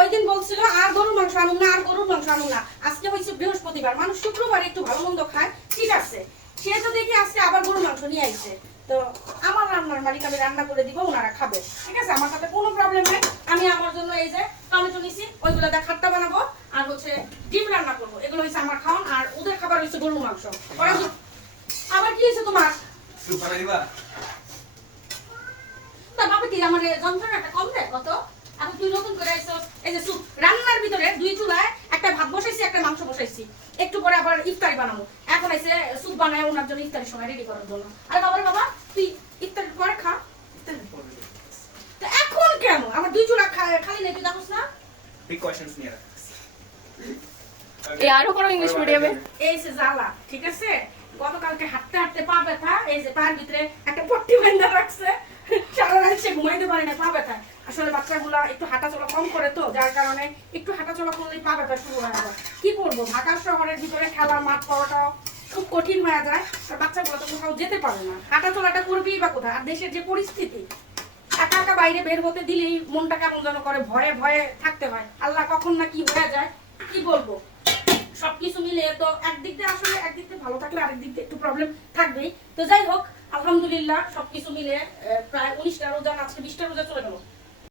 ওই দিন বলছিল আর গরুর মাংস আনুন না, আর গরুর মাংস আনুন না। আজকে হয়েছে বৃহস্পতিবার, মানুষ শুক্রবারে একটু ভালো মন্দ খায়, ঠিক আছে। সে তো দেখি আজকে আবার গরুর মাংস নিয়ে আইছে। তো আমার রান্নার মালিক আমি রান্না করে দিব, ওনারা খাবে, ঠিক আছে। আমার সাথে কোনো প্রবলেম নেই। আমি আমার জন্য এই যে টমেটো নিছি, ওইগুলো দিয়ে খাট্টা বানাবো, আর হচ্ছে ডিম রান্না করবো। এগুলো হচ্ছে আমার খাওয়ান, আর ওদের খাবার হচ্ছে গরুর মাংস। আবার কি হয়েছে তোমার? তা বাবা কি আমার যন্ত্রণাটা কম দেয় কত? এখন তুই নতুন করে আইছস, এই যে সুপ রান্নার ভিতরে 2 চুলায় একটা ভাত বসাইছি, একটা মাংস বসাইছি, একটু পরে আবার ইফতারি বানাবো। এখন এসে সুপ বানায় ওনার জন্য ইফতারির সময় রেডি করার জন্য। আরে বাবা তুই ইফতারির পরে খা। ইফতারির পরে তো এখন কেন আমার 2 চুলা খালি নেই, তুই দেখোস না? বিগ কোশ্চেনস নিয়ে রাখছি। এই আরো করো ইংলিশ মিডিয়ামে। এই যে জ্বালা, ঠিক আছে। গতকালকে হাঁটতে হাঁটতে পা ব্যথা, এই যে পায়ের ভিতরে একটা পট্টি বেঁধে রাখছে, সারা রাত সে ঘুমাইতে পারে না, পা ব্যথা। আসলে বাচ্চাগুলা একটু হাঁটাচলা কম করে তো, যার কারণে একটু হাঁটাচলা করলেই পা ব্যথা শুরু হয়ে যায়। কি করবো, ঢাকা শহরের ভিতরে খেলার মাঠ পাওয়াটাও খুব কঠিন হয়ে যায়। আর বাচ্চাগুলো তো কোথাও যেতে পারে না, হাঁটাচলাটা করবেই বা কোথায়। আর দেশের যে পরিস্থিতি, একা একা বাইরে বের হতে দিলেই মনটা কেমন যেন করে, ভয়ে ভয়ে থাকতে হয়। আল্লাহ কখন না কি হয়ে যায়, কি বলবো। সবকিছু মিলে তো একদিক দিয়ে আসলে একদিক দিয়ে ভালো থাকলে আরেক দিক দিয়ে একটু প্রবলেম থাকবেই। তো যাই হোক, আলহামদুলিল্লাহ সবকিছু মিলে প্রায় 19টা রোজা, আজকে 20টা রোজা চলে গেল।